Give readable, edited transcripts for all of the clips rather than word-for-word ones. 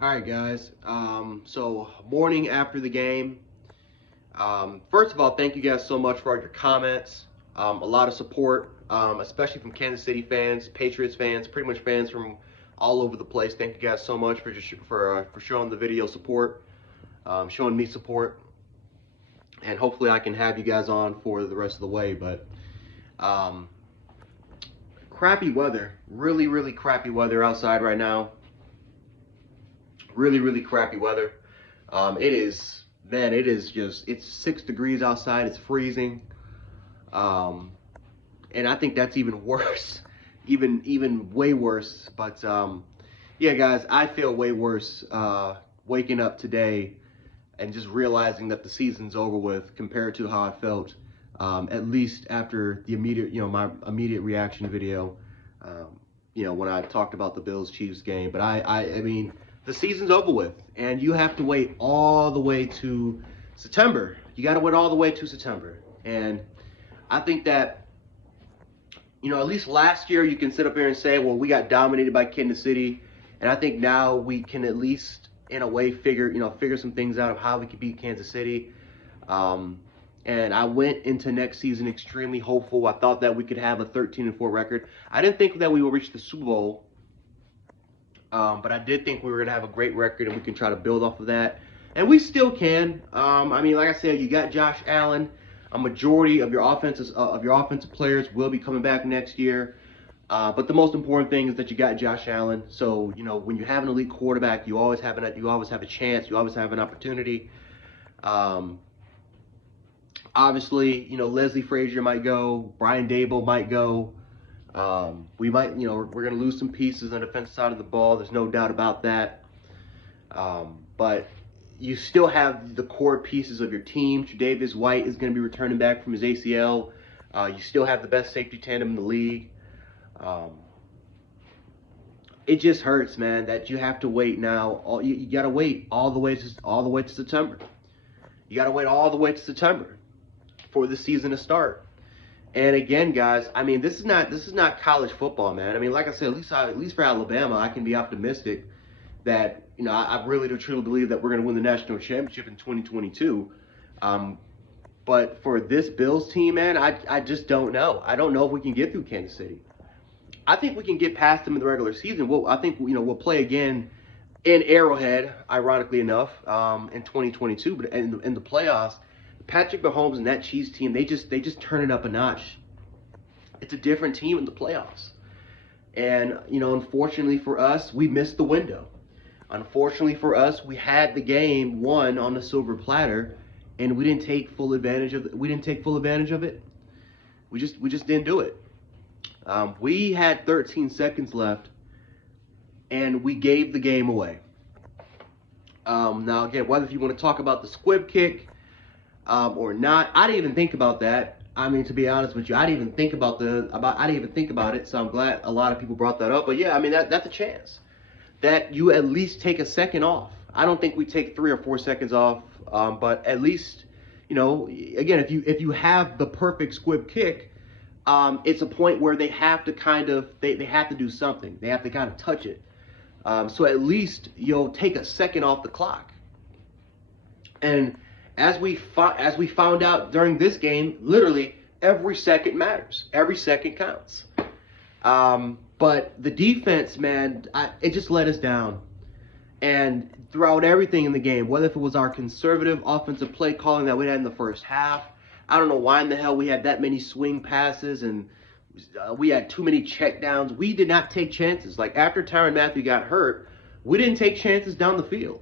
All right, guys. So morning after the game. First of all, thank you guys so much for all your comments. A lot of support, especially from Kansas City fans, Patriots fans, pretty much fans from all over the place. Thank you guys so much for showing the video support, showing me support, and hopefully I can have you guys on for the rest of the way. But um, crappy weather, really crappy weather outside right now. Really crappy weather. It is, man, it's 6 degrees outside. It's freezing. Um, and I think that's even worse, even way worse. But yeah, guys, I feel way worse waking up today and just realizing that the season's over with compared to how I felt, at least after the immediate, my immediate reaction video, when I talked about the Bills-Chiefs game. But I mean, the season's over with, and you have to wait all the way to September. You got to wait all the way to September. And I think that, at least last year you can sit up here and say, well, we got dominated by Kansas City. And I think now we can at least, in a way, figure some things out of how we could beat Kansas City. And I went into next season extremely hopeful. I thought that we could have a 13-4 record. I didn't think that we would reach the Super Bowl. But I did think we were going to have a great record and we can try to build off of that. And we still can. I mean, like I said, you got Josh Allen. A majority of your offensive players will be coming back next year. But the most important thing is that you got Josh Allen. So, when you have an elite quarterback, you always have a chance. You always have an opportunity. Obviously, Leslie Frazier might go. Brian Dable might go. We might, we're going to lose some pieces on the defensive side of the ball. There's no doubt about that. But you still have the core pieces of your team. Tre'Davious White is going to be returning back from his ACL. You still have the best safety tandem in the league. It just hurts, man, that you have to wait now. You got to wait all the way to September. You got to wait all the way to September for the season to start. And again, guys, I mean, this is not college football, man. I mean, like I said, at least for Alabama, I can be optimistic that, I really do truly believe that we're going to win the national championship in 2022. But for this Bills team, man, I just don't know. I don't know if we can get through Kansas City. I think we can get past them in the regular season. I think we'll play again in Arrowhead, ironically enough, in 2022. But in the playoffs, Patrick Mahomes and that Chiefs team, they just turn it up a notch. It's a different team in the playoffs. And, unfortunately for us, we missed the window. Unfortunately for us, we had the game won on the silver platter, and we didn't take full advantage of it. We just didn't do it. We had 13 seconds left, and we gave the game away. Now, again, whether if you want to talk about the squib kick or not, I didn't even think about that. I mean, to be honest with you, I didn't even think about it. So I'm glad a lot of people brought that up. But yeah, I mean, that's a chance that you at least take a second off. I don't think we take 3 or 4 seconds off, but at least, again, if you have the perfect squib kick, it's a point where they have to they have to do something. They have to kind of touch it. So at least you'll take a second off the clock. And as we found out during this game, literally every second matters. Every second counts. But the defense, man, it just let us down. And throughout everything in the game, whether if it was our conservative offensive play calling that we had in the first half, I don't know why in the hell we had that many swing passes and we had too many checkdowns. We did not take chances. Like after Tyrann Mathieu got hurt, we didn't take chances down the field.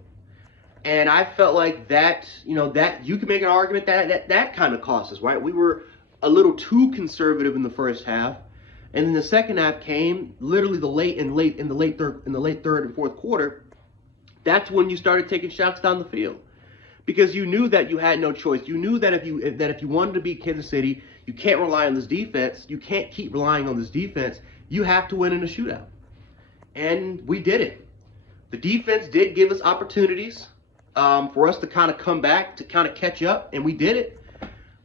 And I felt like that, that you can make an argument that kind of cost us, right? We were a little too conservative in the first half. And then the second half came literally in the late third and fourth quarter. That's when you started taking shots down the field, because you knew that you had no choice. You knew that if you wanted to beat Kansas City, you can't rely on this defense. You can't keep relying on this defense. You have to win in a shootout, and we did it. The defense did give us opportunities for us to kind of come back, to kind of catch up, and we did it.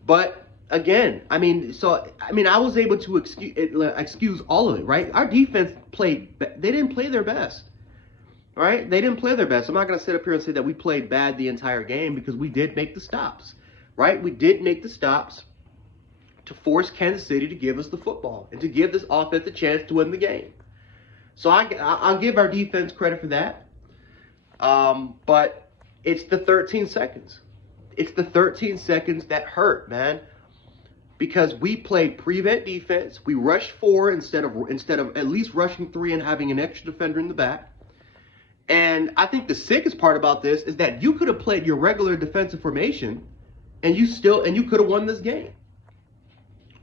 But again, I was able to excuse all of it, right? Our defense they didn't play their best. right? They didn't play their best. I'm not going to sit up here and say that we played bad the entire game, because we did make the stops, right? We did make the stops to force Kansas City to give us the football and to give this offense a chance to win the game. So I'll give our defense credit for that. But it's the 13 seconds. It's the 13 seconds that hurt, man. Because we played prevent defense. We rushed 4 instead of at least rushing 3 and having an extra defender in the back. And I think the sickest part about this is that you could have played your regular defensive formation and you could have won this game.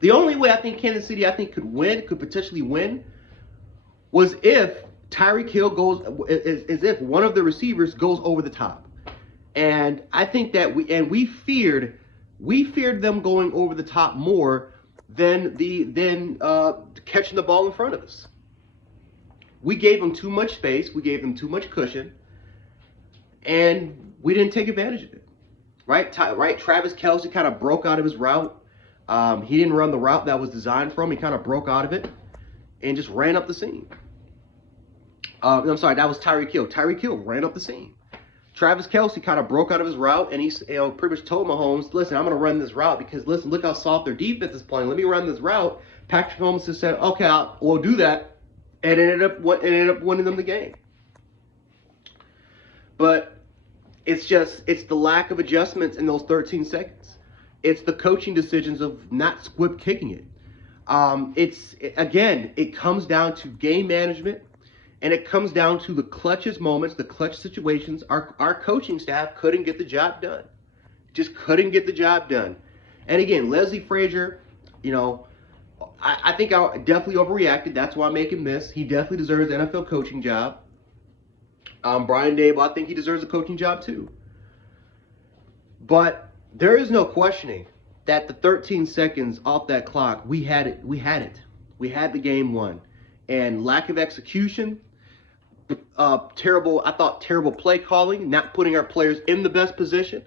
The only way I think Kansas City could potentially win, was if Tyreek Hill is if one of the receivers goes over the top. And I think that we feared them going over the top more than catching the ball in front of us. We gave them too much space, we gave them too much cushion, and we didn't take advantage of it. Right? Travis Kelce kind of broke out of his route. He didn't run the route that was designed for him. He kind of broke out of it and just ran up the seam. I'm sorry, that was Tyreek Hill. Tyreek Hill ran up the seam. Travis Kelce kind of broke out of his route, and he pretty much told Mahomes, listen, I'm going to run this route because, listen, look how soft their defense is playing. Let me run this route. Patrick Mahomes just said, okay, we'll do that, and ended up winning them the game. But it's the lack of adjustments in those 13 seconds. It's the coaching decisions of not squib kicking it. It comes down to game management, and it comes down to the clutchest moments, the clutch situations. Our coaching staff couldn't get the job done. Just couldn't get the job done. And again, Leslie Frazier, I think I definitely overreacted. That's why I'm making this. He definitely deserves an NFL coaching job. Brian Daboll, I think he deserves a coaching job too. But there is no questioning that the 13 seconds off that clock, we had it. We had the game won. And lack of execution, terrible play calling, not putting our players in the best position.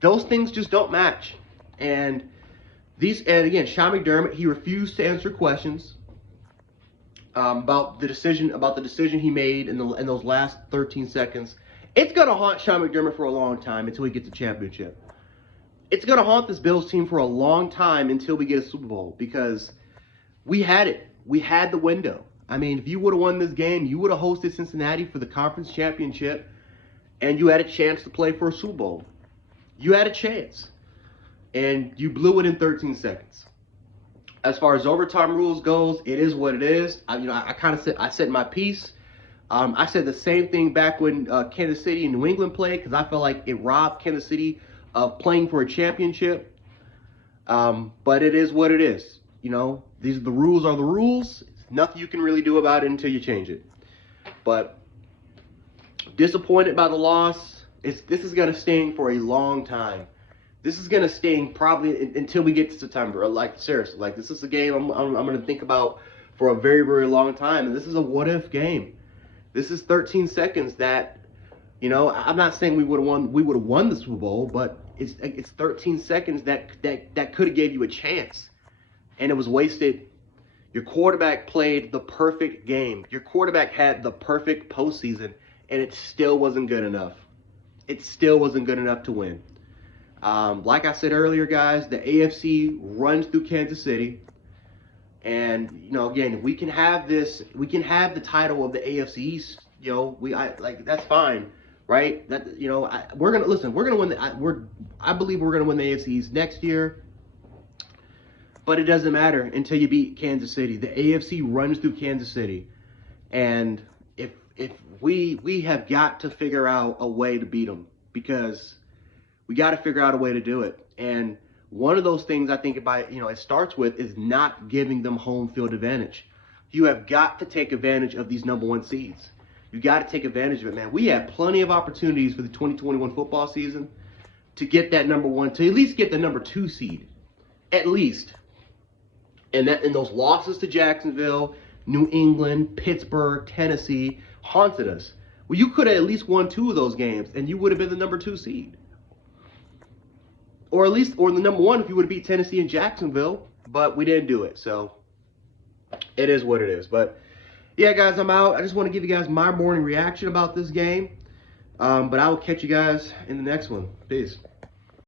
Those things just don't match. And again, Sean McDermott, he refused to answer questions about the decision he made in those last 13 seconds. It's gonna haunt Sean McDermott for a long time until he gets a championship. It's gonna haunt this Bills team for a long time until we get a Super Bowl, because we had it. We had the window. I mean, if you would have won this game, you would have hosted Cincinnati for the conference championship, and you had a chance to play for a Super Bowl. You had a chance, and you blew it in 13 seconds. As far as overtime rules goes, it is what it is. I said my piece. I said the same thing back when Kansas City and New England played, because I felt like it robbed Kansas City of playing for a championship. But it is what it is. The rules are the rules. Nothing you can really do about it until you change it. But disappointed by the loss. This is going to sting for a long time. This is going to sting probably until we get to September. Seriously, this is a game I'm going to think about for a very, very long time. And this is a what-if game. This is 13 seconds that, I'm not saying we would have won the Super Bowl, but it's 13 seconds that could have gave you a chance. And it was wasted. Your quarterback played the perfect game. Your quarterback had the perfect postseason, and it still wasn't good enough. It still wasn't good enough to win. Like I said earlier, guys, the AFC runs through Kansas City. And, again, if we can have the title of the AFC East, that's fine, right? We're going to win I believe we're going to win the AFC East next year. But it doesn't matter until you beat Kansas City. The AFC runs through Kansas City. And if we have got to figure out a way to beat them, because we got to figure out a way to do it. And one of those things I think it starts with is not giving them home field advantage. You have got to take advantage of these number 1 seeds. You got to take advantage of it, man. We had plenty of opportunities for the 2021 football season to get that number 1, to at least get the number 2 seed. At least. And those losses to Jacksonville, New England, Pittsburgh, Tennessee haunted us. Well, you could have at least won 2 of those games, and you would have been the number 2 seed. Or the number 1 if you would have beat Tennessee and Jacksonville, but we didn't do it. So it is what it is. But Yeah, guys, I'm out. I just want to give you guys my morning reaction about this game. But I will catch you guys in the next one. Peace.